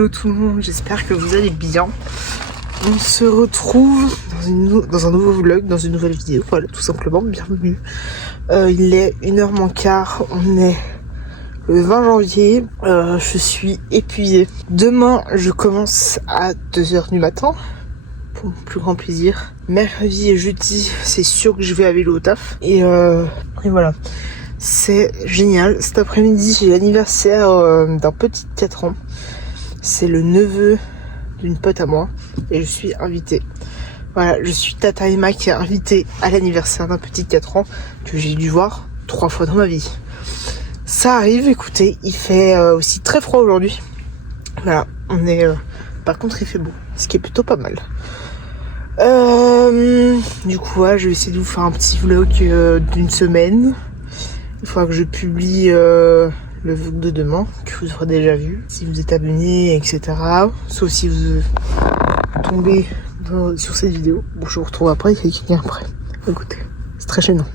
Hello tout le monde, j'espère que vous allez bien. On se retrouve dans un nouveau vlog, dans une nouvelle vidéo, voilà tout simplement, bienvenue. Il est 1h moins quart, on est le 20 janvier, je suis épuisée. Demain je commence à 2h du matin, pour mon plus grand plaisir. Mercredi et jeudi c'est sûr que je vais à vélo au taf, et voilà. C'est génial. Cet après-midi, j'ai l'anniversaire d'un petit de 4 ans. C'est le neveu d'une pote à moi et je suis invitée. Voilà, je suis Tata Emma qui est invitée à l'anniversaire d'un petit de 4 ans que j'ai dû voir 3 fois dans ma vie. Ça arrive, écoutez, il fait aussi très froid aujourd'hui. Voilà, on est... par contre, il fait beau, ce qui est plutôt pas mal. Du coup, ouais, je vais essayer de vous faire un petit vlog d'une semaine. Il faudra que je publie le vlog de demain, que vous aurez déjà vu, si vous êtes abonné, etc. Sauf si vous tombez sur cette vidéo. Bon, je vous retrouve après, il y a quelqu'un après. Écoutez, c'est très gênant.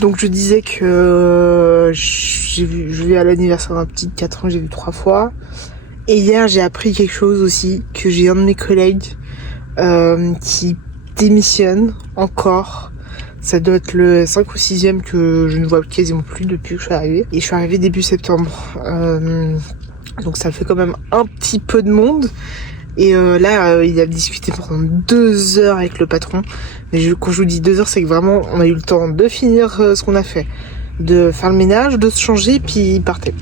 Donc je disais que je vais à l'anniversaire d'un petit de 4 ans, j'ai vu 3 fois. Et hier, j'ai appris quelque chose aussi, que j'ai un de mes collègues qui démissionne encore. Ça doit être le 5 ou 6e que je ne vois quasiment plus depuis que je suis arrivée. Et je suis arrivée début septembre. Donc ça fait quand même un petit peu de monde. Et là, il a discuté pendant 2 heures avec le patron. Mais quand je vous dis 2 heures, c'est que vraiment, on a eu le temps de finir ce qu'on a fait. De faire le ménage, de se changer, puis il partait.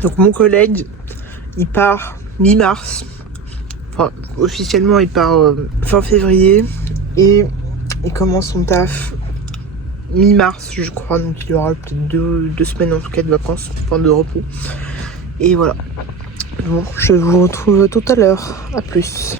Donc mon collègue, il part mi-mars. Enfin, officiellement, il part fin février. Et... il commence son taf mi-mars, je crois, donc il y aura peut-être 2 semaines en tout cas de vacances, enfin de repos. Et voilà. Bon, je vous retrouve tout à l'heure. À plus.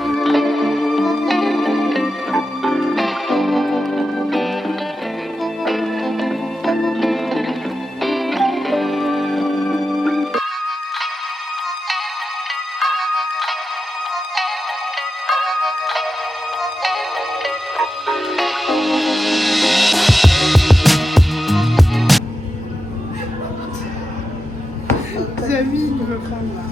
Amis, il me prend là.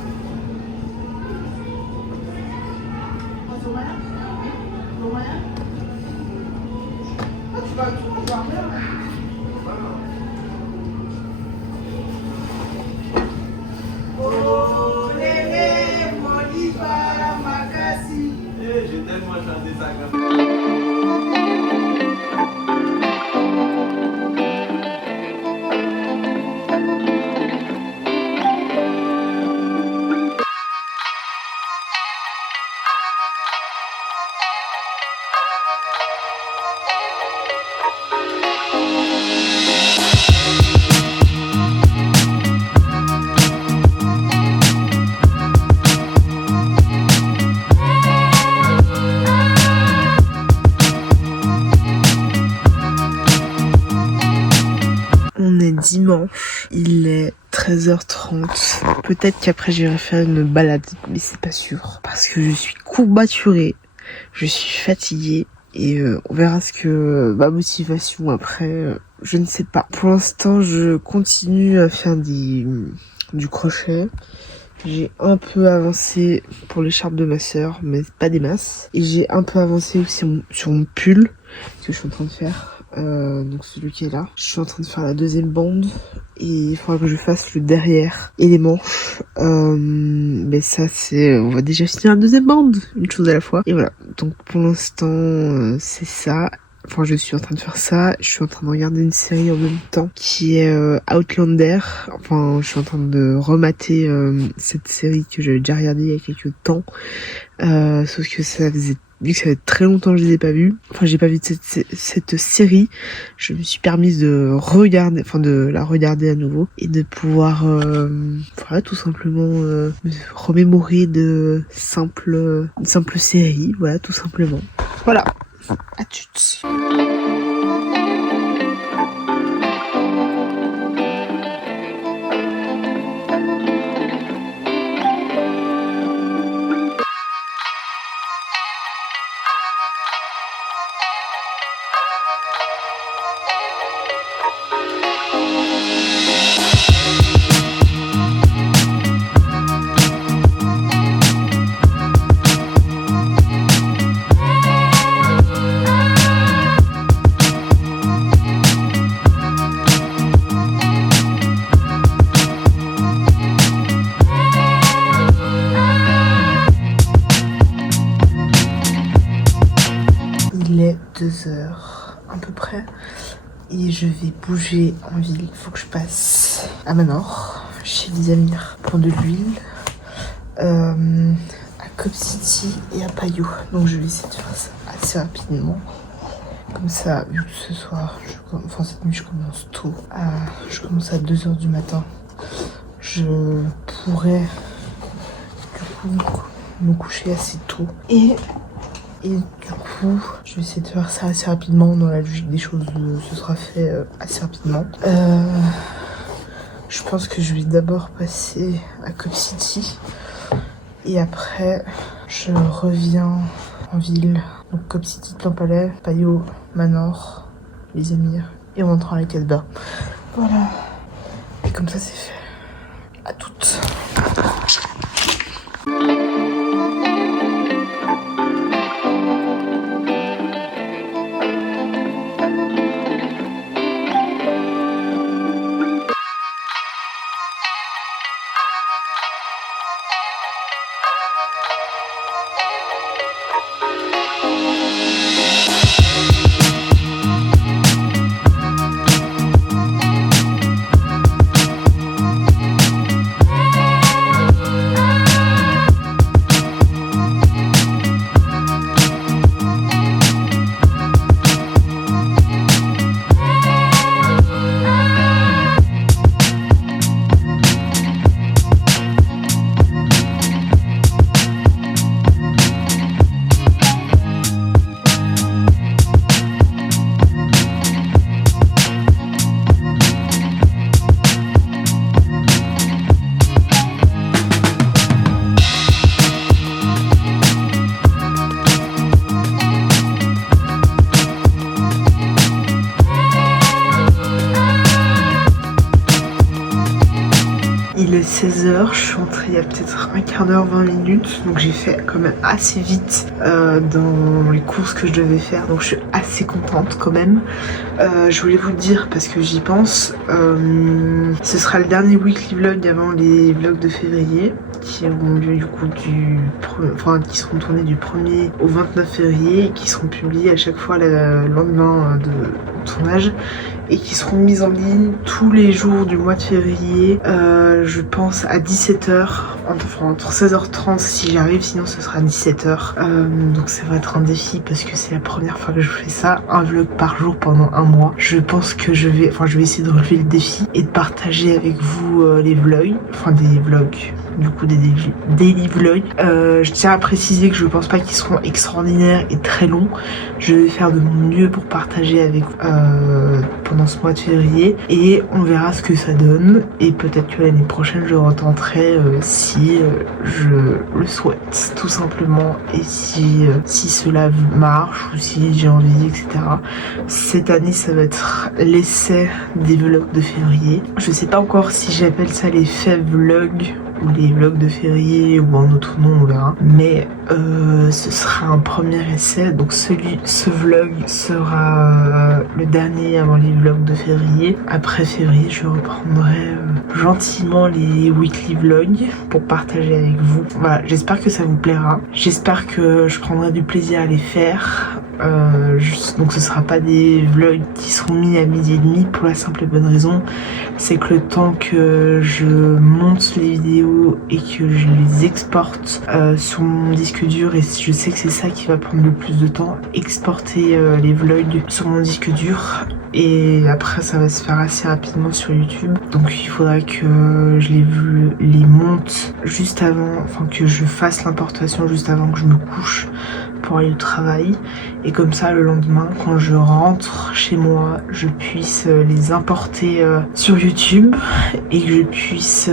J'ai tellement chanté ça comme... On est dimanche, il est 13h30. Peut-être qu'après j'irai faire une balade, mais c'est pas sûr. Parce que je suis courbaturée, je suis fatiguée et on verra ce que ma motivation après, je ne sais pas. Pour l'instant, je continue à faire du crochet. J'ai un peu avancé pour l'écharpe de ma sœur, mais pas des masses. Et j'ai un peu avancé aussi sur mon pull que je suis en train de faire. Donc celui qui est là. Je suis en train de faire la 2e bande et il faudra que je fasse le derrière et les manches. Mais ça c'est... on va déjà finir la 2e bande, une chose à la fois. Et voilà, donc pour l'instant c'est ça. Enfin je suis en train de faire ça. Je suis en train de regarder une série en même temps qui est Outlander. Enfin je suis en train de remater cette série que j'avais déjà regardée il y a quelques temps. Sauf que ça faisait... vu que ça fait très longtemps que je les ai pas vus, enfin j'ai pas vu cette série, je me suis permise de regarder, enfin de la regarder à nouveau et de pouvoir voilà tout simplement me remémorer de simples séries, voilà tout simplement. Voilà, à toutes. 2 heures à peu près. Et je vais bouger en ville. Il faut que je passe à Manor, chez les Amir, pour de l'huile. À Cop City et à Payo. Donc je vais essayer de faire ça assez rapidement. Comme ça, vu que ce soir, cette nuit je commence tôt. Je commence à 2 heures du matin. Je pourrais du coup me coucher assez tôt. Et du coup, je vais essayer de faire ça assez rapidement. Dans la logique des choses, ce sera fait assez rapidement. Je pense que je vais d'abord passer à Cop City. Et après, je reviens en ville. Donc Cop City, Plainpalais, Payo, Manor, les Amirs. Et on rentre à la Casbah. Voilà. Et comme ça, c'est fait. À toutes. Il est 16h, je suis entrée il y a peut-être un quart d'heure, 20 minutes, donc j'ai fait quand même assez vite dans les courses que je devais faire, donc je suis assez contente quand même. Je voulais vous le dire parce que j'y pense, ce sera le dernier weekly vlog avant les vlogs de février qui auront lieu du coup qui seront tournés du 1er au 29 février et qui seront publiés à chaque fois le lendemain de tournage et qui seront mises en ligne tous les jours du mois de février, je pense à 17h, entre 16h30 si j'arrive, sinon ce sera 17h. Donc ça va être un défi parce que c'est la première fois que je fais ça, un vlog par jour pendant un mois. Je pense que je vais essayer de relever le défi et de partager avec vous les vlogs, des vlogs, du coup des daily vlogs. Je tiens à préciser que je pense pas qu'ils seront extraordinaires et très longs. Je vais faire de mon mieux pour partager avec pendant ce mois de février et on verra ce que ça donne et peut-être que l'année prochaine je retenterai si je le souhaite tout simplement et si cela marche ou si j'ai envie, etc. Cette année ça va être l'essai des vlogs de février. Je sais pas encore si j'appelle ça les Fev vlogs ou les vlogs de février ou un autre nom, on verra, mais ce sera un premier essai, donc ce vlog sera le dernier avant les vlogs de février. Après février je reprendrai gentiment les weekly vlogs pour partager avec vous. Voilà, j'espère que ça vous plaira, j'espère que je prendrai du plaisir à les faire. Donc ce sera pas des vlogs qui seront mis à 12h30 pour la simple et bonne raison, c'est que le temps que je monte les vidéos et que je les exporte sur mon disque dur, et je sais que c'est ça qui va prendre le plus de temps, exporter les vlogs sur mon disque dur, et après ça va se faire assez rapidement sur YouTube. Donc il faudra que je les monte juste avant, que je fasse l'importation juste avant que je me couche pour aller au travail, et comme ça le lendemain quand je rentre chez moi je puisse les importer sur YouTube et que je puisse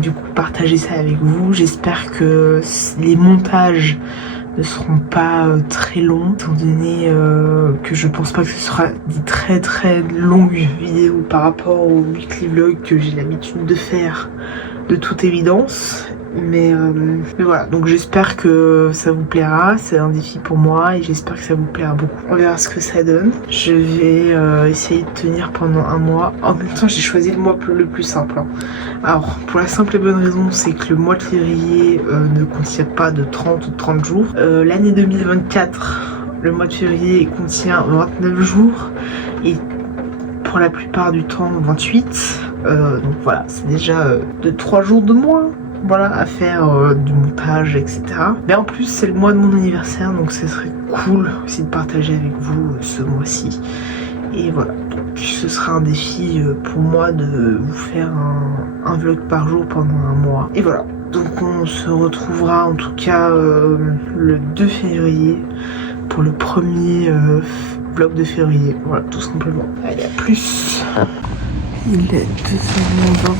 du coup partager ça avec vous. J'espère que les montages ne seront pas très longs, étant donné que je pense pas que ce sera des très très longues vidéos par rapport au weekly vlog que j'ai l'habitude de faire de toute évidence. Mais voilà, donc j'espère que ça vous plaira, c'est un défi pour moi et j'espère que ça vous plaira beaucoup. On verra ce que ça donne. Je vais essayer de tenir pendant un mois. En même temps j'ai choisi le mois le plus simple. Alors pour la simple et bonne raison, c'est que le mois de février ne contient pas de 30 ou 30 jours. L'année 2024 Le mois de février contient 29 jours et pour la plupart du temps 28. Donc voilà, c'est déjà de 3 jours de moins. Voilà, à faire du montage, etc. Mais en plus, c'est le mois de mon anniversaire, donc ce serait cool aussi de partager avec vous ce mois-ci. Et voilà, donc ce sera un défi pour moi de vous faire un vlog par jour pendant un mois. Et voilà, donc on se retrouvera en tout cas le 2 février pour le premier vlog de février. Voilà, tout simplement. Allez, à plus. Il est 2h20.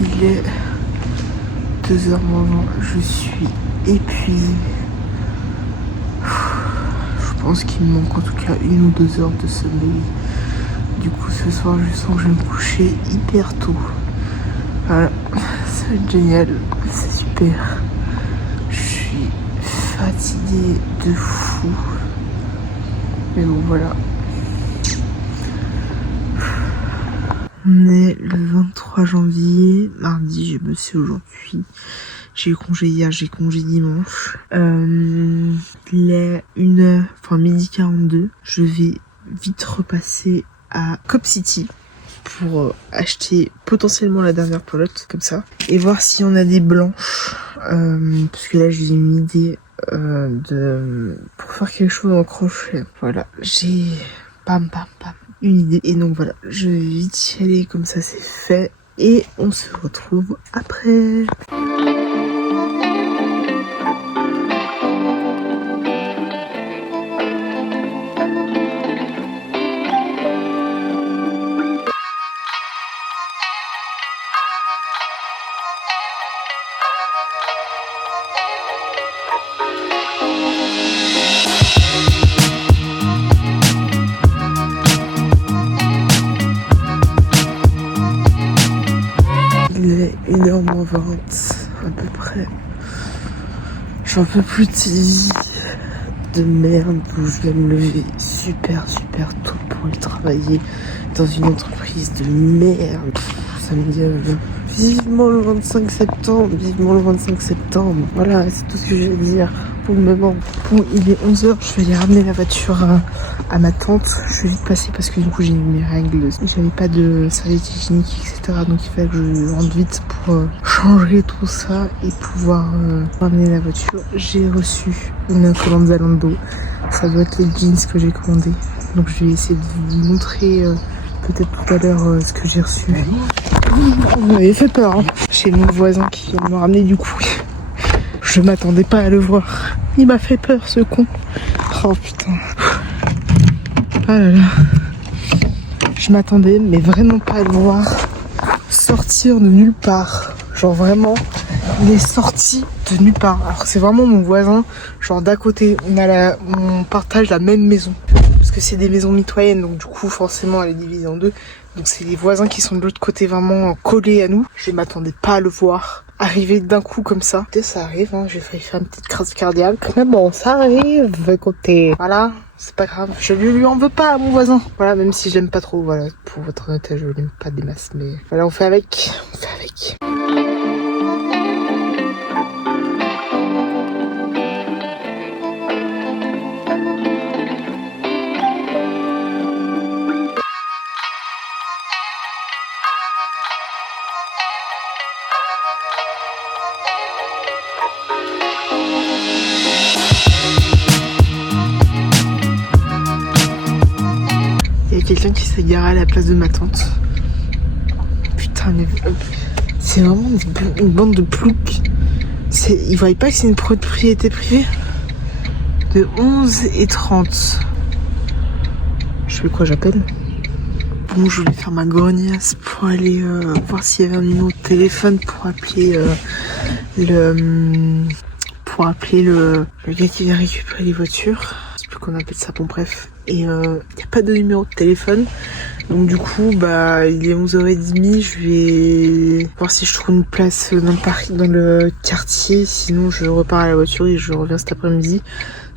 Il est 2h20, je suis épuisée. Je pense qu'il me manque en tout cas 1 ou 2 heures de sommeil. Du coup ce soir je sens que je vais me coucher hyper tôt. Voilà, ça va être génial, c'est super. Je suis fatiguée de fou. Mais bon voilà. On est le 23 janvier, mardi, j'ai bossé aujourd'hui. J'ai eu congé hier, j'ai congé dimanche. Il est 1h, enfin 12h42. Je vais vite repasser à Cop City pour acheter potentiellement la dernière pelote, comme ça. Et voir si on a des blanches. Parce que là j'ai une idée pour faire quelque chose en crochet. Voilà, j'ai une idée. Et donc voilà, je vais vite y aller, comme ça c'est fait. Et on se retrouve après. Il est 1h20 à peu près. J'en peux plus de merde où je vais me lever super tôt pour aller travailler dans une entreprise de merde. Ça me dit vivement le 25 septembre, vivement le 25 septembre. Voilà, c'est tout ce que je vais dire pour le moment. Bon, il est 11h, je vais aller ramener la voiture à ma tante. Je vais vite passer parce que du coup j'ai eu mes règles. J'avais pas de serviette hygiénique, etc. Donc il fallait que je rentre vite pour changer tout ça et pouvoir ramener la voiture. J'ai reçu une commande Zalando. Ça doit être les jeans que j'ai commandés. Donc je vais essayer de vous montrer peut-être tout à l'heure ce que j'ai reçu. Vous m'avez fait peur, hein. J'ai mon voisin qui vient me ramener du coup. Je m'attendais pas à le voir. Il m'a fait peur ce con. Oh putain. Ah là là. Je m'attendais mais vraiment pas à le voir sortir de nulle part. Genre vraiment, il est sorti de nulle part. Alors c'est vraiment mon voisin, genre d'à côté. On partage la même maison. Parce que c'est des maisons mitoyennes, donc du coup forcément elle est divisée en deux. Donc c'est les voisins qui sont de l'autre côté vraiment collés à nous. Je m'attendais pas à le voir arriver d'un coup comme ça. Ça arrive, hein, j'ai failli faire une petite crise cardiaque. Mais bon, ça arrive, côté. Voilà, c'est pas grave. Je lui en veux pas à mon voisin. Voilà, même si je l'aime pas trop, voilà, pour votre honnêteté, je l'aime pas des masses. Mais voilà, on fait avec. Il y a quelqu'un qui s'est garé à la place de ma tante. Putain, mais c'est vraiment une bande de ploucs. Ils voient pas que c'est une propriété privée. De 11h30. Je fais quoi, j'appelle? Bon, je voulais faire ma grognasse pour aller voir s'il y avait un numéro de téléphone pour appeler le gars qui vient récupérer les voitures. Je sais plus qu'on appelle ça, bon bref. Et il n'y a pas de numéro de téléphone. Donc du coup, bah il est 11h30, je vais voir si je trouve une place dans le quartier. Sinon je repars à la voiture et je reviens cet après-midi.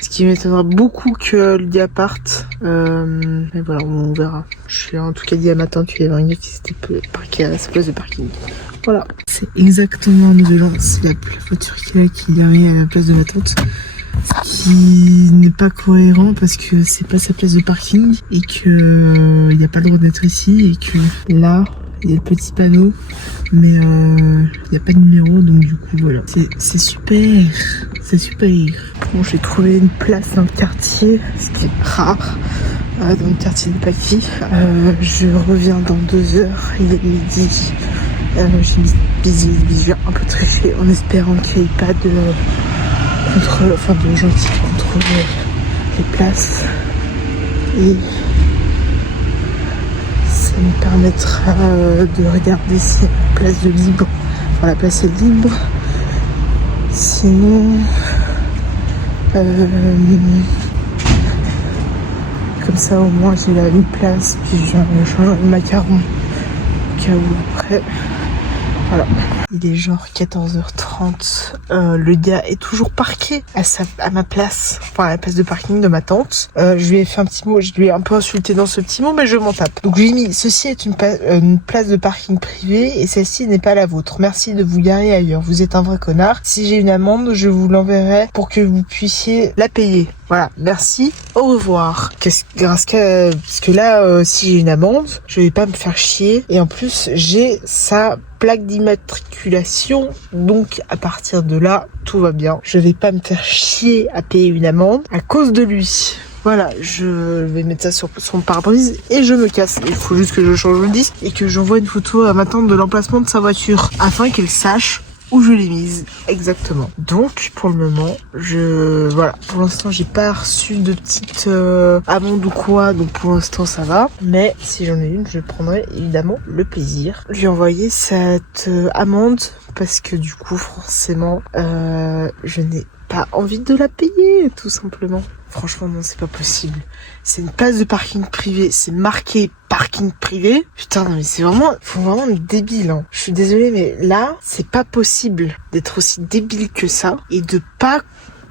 Ce qui m'étonnera beaucoup que le gars parte. Mais voilà, on verra. Je suis en tout cas dit à matin qu'il y avait un gars qui s'était parqué à sa place de parking. Voilà. C'est exactement un nouvel an. C'est la voiture qui est là, qui est garée à la place de ma tante. Ce qui n'est pas cohérent parce que c'est pas sa place de parking et que il n'y a pas le droit d'être ici et que là il y a le petit panneau mais il n'y a pas de numéro, donc du coup voilà. C'est super, c'est super. Bon, j'ai trouvé une place dans le quartier, ce qui est rare, dans le quartier de Paquis. Je reviens dans 2 heures, il est midi. J'ai j'ai un peu triché en espérant qu'il n'y ait pas de gens qui contrôlent les places, et ça me permettra de regarder si la place de libre, enfin la place est libre. Sinon comme ça au moins j'ai une place, puis je change le macaron au cas où après. Voilà. Il est genre 14h30. Le gars est toujours parqué à ma place, enfin à la place de parking de ma tante. Je lui ai fait un petit mot, je lui ai un peu insulté dans ce petit mot, mais je m'en tape. Donc je lui ai mis: ceci est une place de parking privée et celle-ci n'est pas la vôtre. Merci de vous garer ailleurs. Vous êtes un vrai connard. Si j'ai une amende, je vous l'enverrai pour que vous puissiez la payer. Voilà, merci, au revoir. Parce que là, si j'ai une amende, je vais pas me faire chier. Et en plus, j'ai sa plaque d'immatriculation. Donc, à partir de là, tout va bien. Je vais pas me faire chier à payer une amende à cause de lui. Voilà, je vais mettre ça sur son pare-brise et je me casse. Il faut juste que je change le disque et que j'envoie une photo à ma tante de l'emplacement de sa voiture afin qu'elle sache où je l'ai mise exactement. Donc pour le moment, voilà. Pour l'instant, j'ai pas reçu de petite amende ou quoi, donc pour l'instant ça va. Mais si j'en ai une, je prendrai évidemment le plaisir de lui envoyer cette amende parce que du coup, forcément, je n'ai pas envie de la payer, tout simplement. Franchement, non, c'est pas possible. C'est une place de parking privé, c'est marqué parking privé. Putain, non, mais faut vraiment être débile, hein. Je suis désolée, mais là, c'est pas possible d'être aussi débile que ça et de pas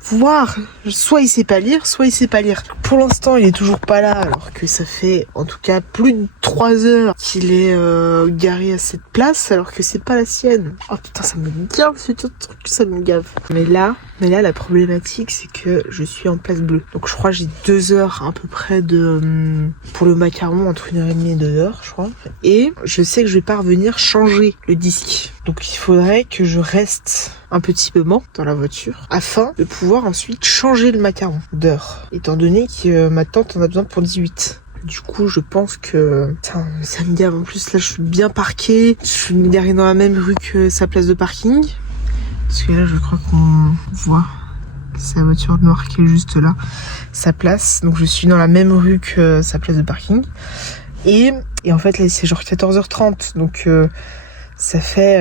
voir. Soit il sait pas lire, soit il sait pas lire. Pour l'instant, il est toujours pas là, alors que ça fait en tout cas plus de 3 heures qu'il est garé à cette place, alors que c'est pas la sienne. Oh putain, ça me gave ce truc, ça me gave. Mais là, la problématique, c'est que je suis en place bleue. Donc je crois que j'ai 2 heures à peu près pour le macaron, entre 1h30 et 2 heures, je crois. Et je sais que je vais pas revenir changer le disque. Donc il faudrait que je reste un petit moment dans la voiture afin de pouvoir ensuite changer le macaron d'heure. Étant donné que ma tante en a besoin pour 18. Du coup, je pense que ça me gave. En plus, là, je suis bien parquée. Je suis garée dans la même rue que sa place de parking. Parce que là, je crois qu'on voit sa voiture noire qui est juste là, sa place. Donc, je suis dans la même rue que sa place de parking. Et en fait, là, c'est genre 14h30. Donc, ça fait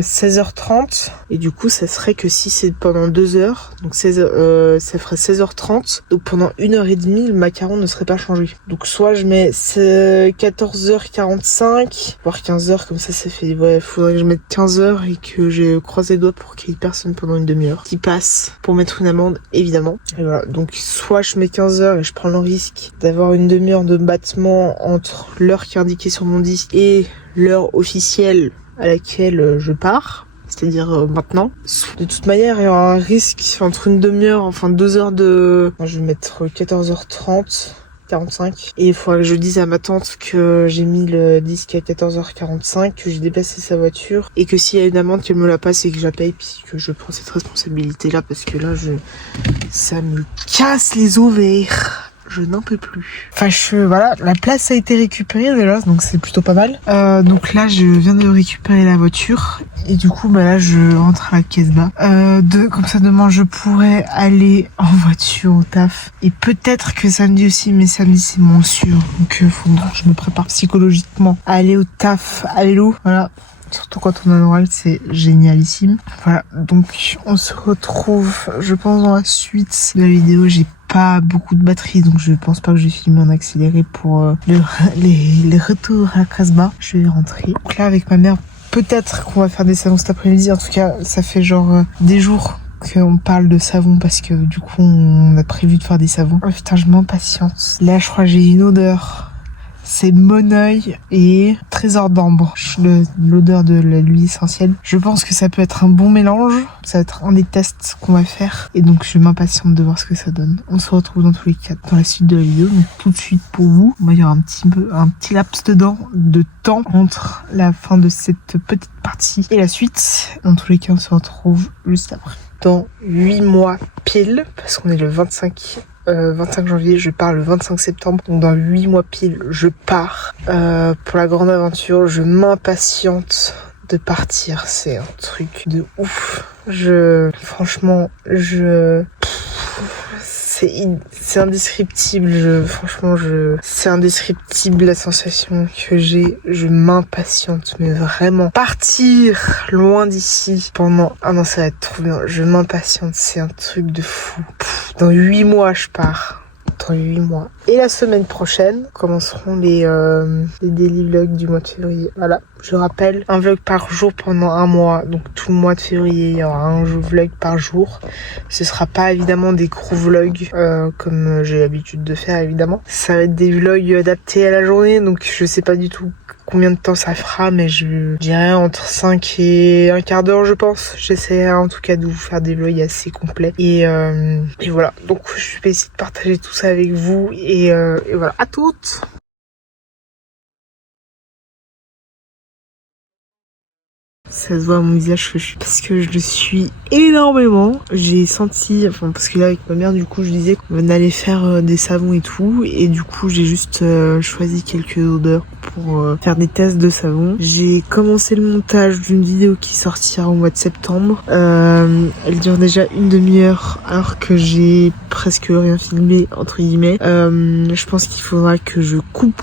16h30 et du coup ça serait que si c'est pendant 2 heures, donc ça ferait 16h30, donc pendant 1h30 le macaron ne serait pas changé. Donc soit je mets 14h45 voire 15h, comme ça fait, ouais, faudrait que je mette 15h et que j'ai croisé les doigts pour qu'il y ait personne pendant une demi-heure qui passe pour mettre une amende, évidemment. Et voilà, donc soit je mets 15h et je prends le risque d'avoir une demi-heure de battement entre l'heure qui est indiquée sur mon disque et l'heure officielle à laquelle je pars, c'est-à-dire maintenant. De toute manière, il y aura un risque entre une demi-heure, enfin 2 heures de... Je vais mettre 14h30, 45. Et il faudra que je dise à ma tante que j'ai mis le disque à 14h45, que j'ai déplacé sa voiture, et que s'il y a une amende, qu'elle me la passe et que je la paye, puis que je prends cette responsabilité-là, parce que là, ça me casse les ovaires. Je n'en peux plus. Enfin, voilà, la place a été récupérée déjà, donc c'est plutôt pas mal. Donc là, je viens de récupérer la voiture et du coup, là, je rentre à la Casbah. Comme ça, demain, je pourrais aller en voiture au taf. Et peut-être que samedi aussi, mais samedi, c'est moins sûr. Donc, faudra que je me prépare psychologiquement à aller au taf à vélo. Voilà. Surtout quand on a l'oral, c'est génialissime. Voilà, donc on se retrouve, je pense, dans la suite de la vidéo. J'ai pas beaucoup de batterie, donc je pense pas que je vais filmer en accéléré pour les retours à la Casbah. Je vais rentrer. Donc là, avec ma mère, peut-être qu'on va faire des salons cet après-midi. En tout cas, ça fait genre des jours qu'on parle de savon parce que du coup on a prévu de faire des savons. Oh putain, je m'impatiente. Là je crois que j'ai une odeur. C'est mon œil et trésor d'ambre. L'odeur de l'huile essentielle. Je pense que ça peut être un bon mélange. Ça va être un des tests qu'on va faire. Et donc je m'impatiente de voir ce que ça donne. On se retrouve dans tous les cas dans la suite de la vidéo. Donc tout de suite pour vous. Il y aura un petit laps de temps entre la fin de cette petite partie et la suite. Dans tous les cas, on se retrouve juste après. Dans 8 mois pile, parce qu'on est le 25 janvier, je pars le 25 septembre, donc dans 8 mois pile, je pars pour la grande aventure. Je m'impatiente de partir, c'est un truc de ouf. Franchement, c'est indescriptible. C'est indescriptible la sensation que j'ai. Je m'impatiente, mais vraiment. Partir loin d'ici pendant un an, ça va être trop bien. Je m'impatiente, c'est un truc de fou. Dans 8 mois, je pars. Dans 8 mois. Et la semaine prochaine commenceront les daily vlogs du mois de février. Voilà, je rappelle, un vlog par jour pendant un mois. Donc tout le mois de février, il y aura un vlog par jour. Ce sera pas évidemment des gros vlogs comme j'ai l'habitude de faire évidemment. Ça va être des vlogs adaptés à la journée. Donc je sais pas du tout combien de temps ça fera, mais je dirais entre 5 et un quart d'heure, je pense. J'essaierai en tout cas de vous faire des vlogs assez complets. Et voilà, donc je vais essayer de partager tout ça avec vous. Et voilà, à toutes! Ça se voit à mon visage que parce que je le suis énormément. J'ai senti, parce que là avec ma mère du coup je disais qu'on allait faire des savons et tout, et du coup j'ai juste choisi quelques odeurs pour faire des tests de savon. J'ai commencé le montage d'une vidéo qui sortira au mois de septembre. Elle dure déjà une demi-heure alors que j'ai presque rien filmé entre guillemets. Je pense qu'il faudra que je coupe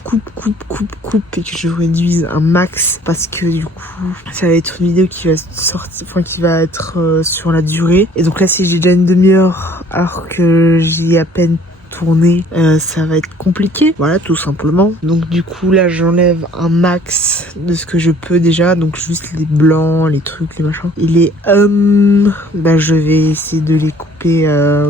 et que je réduise un max parce que du coup ça va être une vidéo qui va sortir, qui va être sur la durée. Et donc là, si j'ai déjà une demi-heure alors que j'ai à peine tourné, ça va être compliqué. Voilà, tout simplement. Donc du coup, là, j'enlève un max de ce que je peux déjà. Donc juste les blancs, les trucs, les machins. Et les je vais essayer de les couper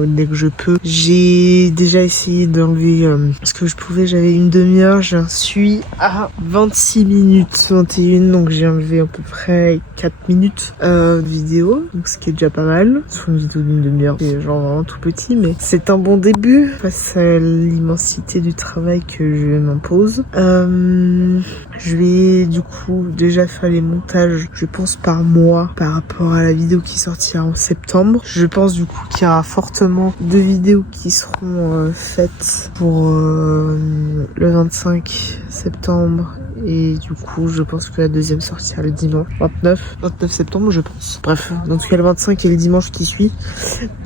dès que je peux. J'ai déjà essayé d'enlever ce que je pouvais. J'avais une demi-heure. J'en suis à 26 minutes 21. Donc j'ai enlevé à peu près 4 minutes de vidéo. Donc ce qui est déjà pas mal. Sur une vidéo d'une demi-heure, c'est genre vraiment tout petit. Mais c'est un bon début face à l'immensité du travail que je m'impose. Je vais du coup déjà faire les montages, je pense par mois, par rapport à la vidéo qui sortira en septembre. Je pense du coup qu'il y aura fortement de vidéos qui seront faites pour le 25 septembre. Et du coup, je pense que la deuxième sortira le dimanche 29 septembre, je pense. Bref, dans tout cas, le 25 et le dimanche qui suit.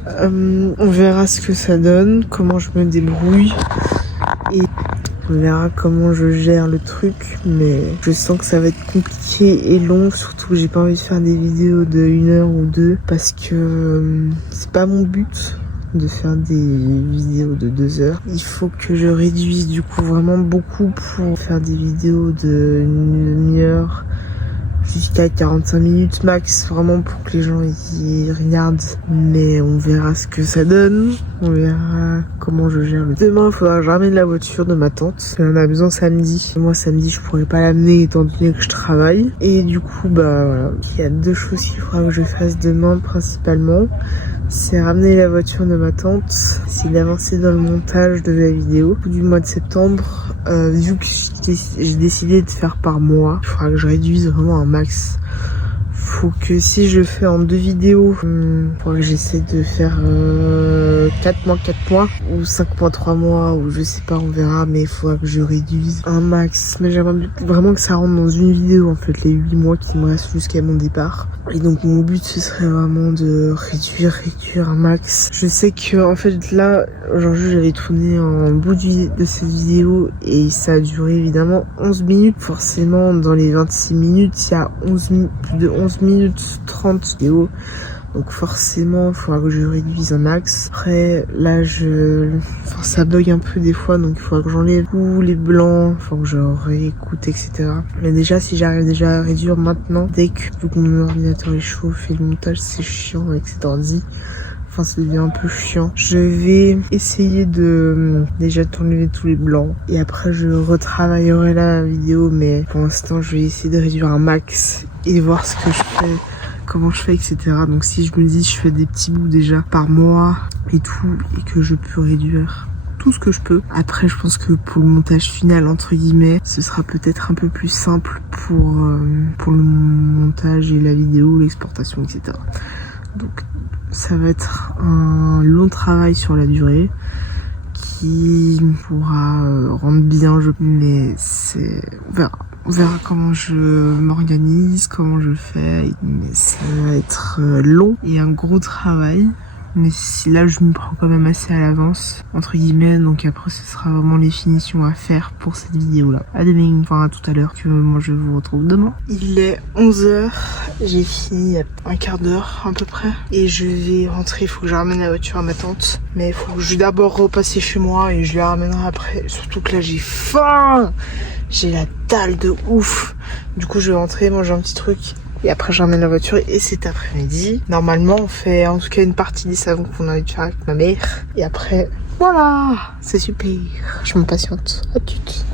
On verra ce que ça donne, comment je me débrouille. Et on verra comment je gère le truc. Mais je sens que ça va être compliqué et long. Surtout que j'ai pas envie de faire des vidéos de 1 heure ou 2. Parce que c'est pas mon but de faire des vidéos de 2 heures. Il faut que je réduise du coup vraiment beaucoup pour faire des vidéos de 1 demi-heure jusqu'à 45 minutes max, vraiment pour que les gens y regardent. Mais on verra ce que ça donne. On verra comment je gère le... Demain, il faudra que je ramène la voiture de ma tante. Elle en a besoin samedi. Moi, samedi, je pourrais pas l'amener étant donné que je travaille. Et du coup, voilà. Il y a 2 choses qu'il faudra que je fasse demain principalement. C'est ramener la voiture de ma tante, c'est d'avancer dans le montage de la vidéo. Au bout du mois de septembre, vu que j'ai décidé de faire par mois, il faudra que je réduise vraiment un max. Faut que si je fais en 2 vidéos, il faudra que j'essaie de faire 4 mois ou 5 mois, 3 mois, ou je sais pas, on verra, mais il faudra que je réduise un max. Mais j'aimerais vraiment que ça rentre dans une vidéo en fait, les 8 mois qui me restent jusqu'à mon départ. Et donc mon but ce serait vraiment de réduire un max. Je sais que en fait là, aujourd'hui j'avais tourné en bout de cette vidéo et ça a duré évidemment 11 minutes. Forcément dans les 26 minutes, il y a plus de 11 minutes 30 vidéos. Donc forcément, il faudra que je réduise un max. Après, là, ça bug un peu des fois, donc il faudra que j'enlève tous les blancs, il faut que je réécoute, etc. Mais déjà, si j'arrive déjà à réduire maintenant, dès que mon ordinateur est chauffe et le montage c'est chiant avec cet ordi, enfin ça devient un peu chiant. Je vais essayer de déjà t'enlever tous les blancs et après je retravaillerai la vidéo, mais pour l'instant je vais essayer de réduire un max et voir ce que je fais, comment je fais, etc. Donc si je me dis je fais des petits bouts déjà par mois et tout, et que je peux réduire tout ce que je peux. Après, je pense que pour le montage final, entre guillemets, ce sera peut-être un peu plus simple pour le montage et la vidéo, l'exportation, etc. Donc, ça va être un long travail sur la durée qui pourra rendre bien, mais on verra. On verra comment je m'organise, comment je fais, mais ça va être long et un gros travail. Mais si là je me prends quand même assez à l'avance, entre guillemets, donc après ce sera vraiment les finitions à faire pour cette vidéo là. À demain, enfin à tout à l'heure, que moi je vous retrouve demain. Il est 11h, j'ai fini il y a un quart d'heure à peu près. Et je vais rentrer, il faut que je ramène la voiture à ma tante. Mais il faut que je vais d'abord repasser chez moi et je la ramènerai après. Surtout que là j'ai faim, j'ai la dalle de ouf. Du coup je vais rentrer, manger un petit truc. Et après je ramène la voiture et cet après-midi, normalement on fait en tout cas une partie des savons qu'on a envie de faire avec ma mère. Et après, voilà, c'est super, je m'impatiente, à toutes.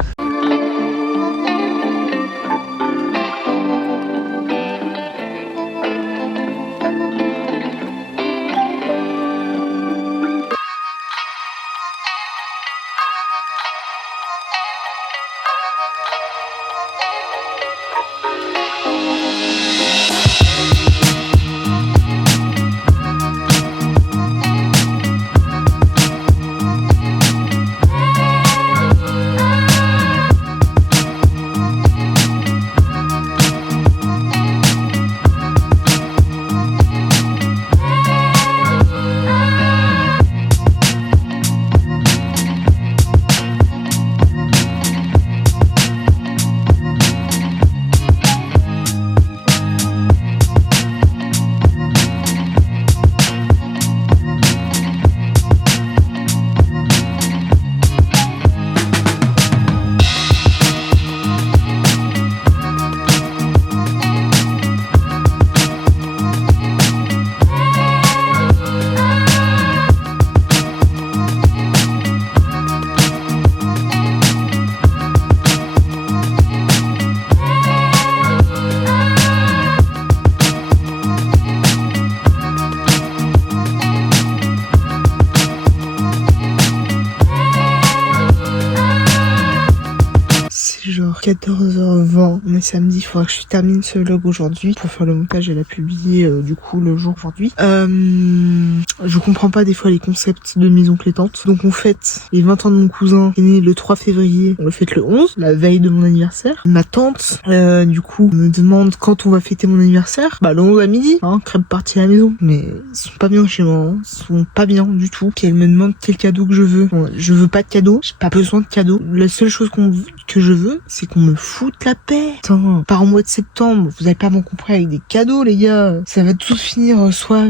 Genre 14h20, on est samedi, il faudra que je termine ce vlog aujourd'hui pour faire le montage et la publier du coup le jour aujourd'hui. Je comprends pas des fois les concepts de mes oncles et tantes. Donc on fête les 20 ans de mon cousin qui est né le 3 février, on le fête le 11, la veille de mon anniversaire. Ma tante du coup me demande quand on va fêter mon anniversaire. Bah le 11 à midi, hein, crêpe partie à la maison. Mais ils sont pas bien chez moi, hein. Ils sont pas bien du tout. Qu'elle me demande quel cadeau que je veux. Bon, je veux pas de cadeau, j'ai pas besoin de cadeau. La seule chose que je veux, c'est qu'on me foute la paix. Putain, par mois de septembre, vous allez pas m'en compris avec des cadeaux, les gars. Ça va tout finir soit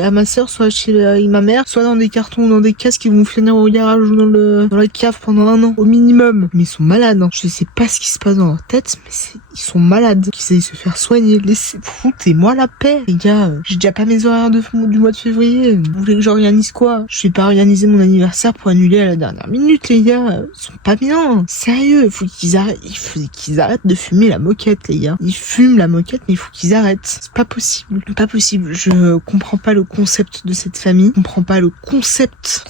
à ma sœur, soit avec ma mère, soit dans des cartons ou dans des caisses qui vont finir au garage ou dans la cave pendant 1 an, au minimum. Mais ils sont malades, hein. Je sais pas ce qui se passe dans leur tête, mais ils sont malades. Qu'ils essayent de se faire soigner. Foutez-moi la paix, les gars. J'ai déjà pas mes horaires du mois de février. Vous voulez que j'organise quoi? Je vais pas organiser mon anniversaire pour annuler à la dernière minute, les gars. Ils sont pas bien. Sérieux, il faut qu'ils arrêtent de fumer la moquette, les gars. Ils fument la moquette, mais il faut qu'ils arrêtent. C'est pas possible. Pas possible. Je comprends pas le concept de cette famille. Je comprends pas le concept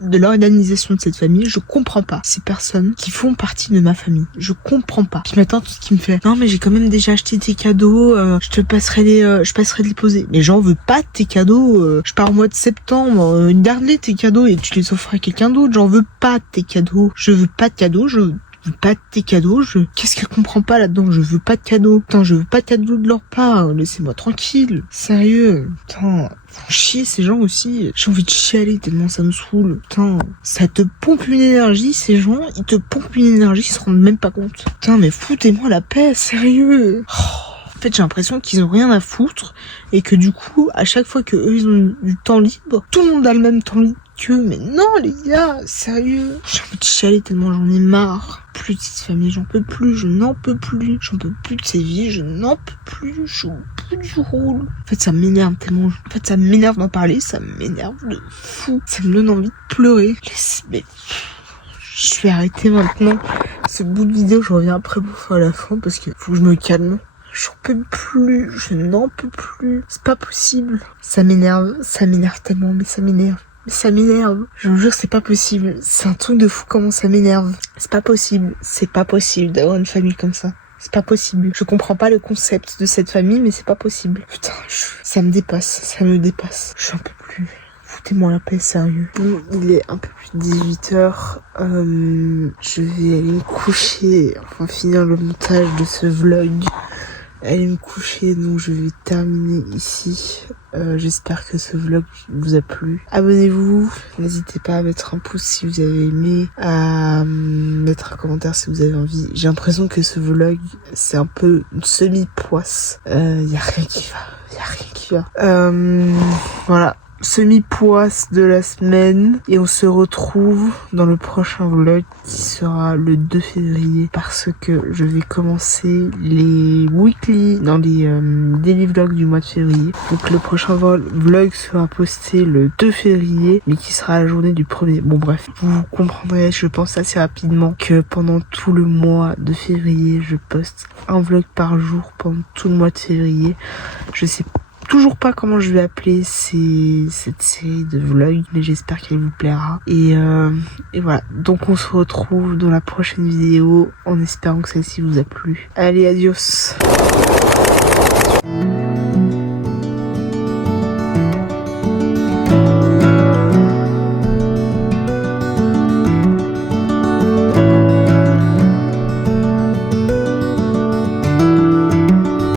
de l'organisation de cette famille. Je comprends pas ces personnes qui font partie de ma famille. Je comprends pas. Puis maintenant, tout ce qui me fait, non, mais j'ai quand même déjà acheté tes cadeaux, je passerai de les poser. Mais j'en veux pas de tes cadeaux. Je pars au mois de septembre. Garde-les tes cadeaux et tu les offres à quelqu'un d'autre. J'en veux pas de tes cadeaux. Je veux pas de cadeaux. Je veux pas de tes cadeaux. Qu'est-ce qu'elle comprend pas là-dedans? Je veux pas de cadeaux. Putain, je veux pas de cadeaux de leur part. Laissez-moi tranquille. Sérieux. Putain, font chier ces gens aussi. J'ai envie de chialer tellement ça me saoule. Putain, ça te pompe une énergie, ces gens. Ils te pompent une énergie, ils se rendent même pas compte. Putain, mais foutez-moi la paix, sérieux. En fait, j'ai l'impression qu'ils ont rien à foutre et que du coup, à chaque fois que eux ils ont du temps libre, tout le monde a le même temps libre qu'eux. Mais non, les gars, sérieux. J'ai envie de chialer tellement j'en ai marre. Plus de cette famille, j'en peux plus, je n'en peux plus. J'en peux plus de ces vies, je n'en peux plus. Je suis au bout du rôle. En fait, ça m'énerve tellement. En fait, ça m'énerve d'en parler, ça m'énerve de fou. Ça me donne envie de pleurer. Mais je vais arrêter maintenant. Ce bout de vidéo, je reviens après pour faire la fin parce qu'il faut que je me calme. J'en peux plus, je n'en peux plus. C'est pas possible. Ça m'énerve tellement, mais ça m'énerve. Ça m'énerve. Je vous jure, c'est pas possible. C'est un truc de fou comment ça m'énerve. C'est pas possible d'avoir une famille comme ça. C'est pas possible. Je comprends pas le concept de cette famille, mais c'est pas possible. Putain, ça me dépasse. Je n'en peux plus. Foutez-moi la paix, sérieux. Bon, il est un peu plus de 18h. Je vais aller me coucher. Enfin, finir le montage de ce vlog. Aller me coucher, donc je vais terminer ici. J'espère que ce vlog vous a plu. Abonnez-vous, n'hésitez pas à mettre un pouce si vous avez aimé, à mettre un commentaire si vous avez envie. J'ai l'impression que ce vlog, c'est un peu une semi-poisse. Y a rien qui va. Voilà. Semi-poisse de la semaine et on se retrouve dans le prochain vlog qui sera le 2 février parce que je vais commencer les daily vlogs du mois de février. Donc le prochain vlog sera posté le 2 février mais qui sera la journée du 1er. Bon bref, vous comprendrez je pense assez rapidement que pendant tout le mois de février je poste un vlog par jour pendant tout le mois de février. Je sais toujours pas comment je vais appeler cette série de vlogs, mais j'espère qu'elle vous plaira. Et voilà, donc on se retrouve dans la prochaine vidéo en espérant que celle-ci vous a plu. Allez, adios.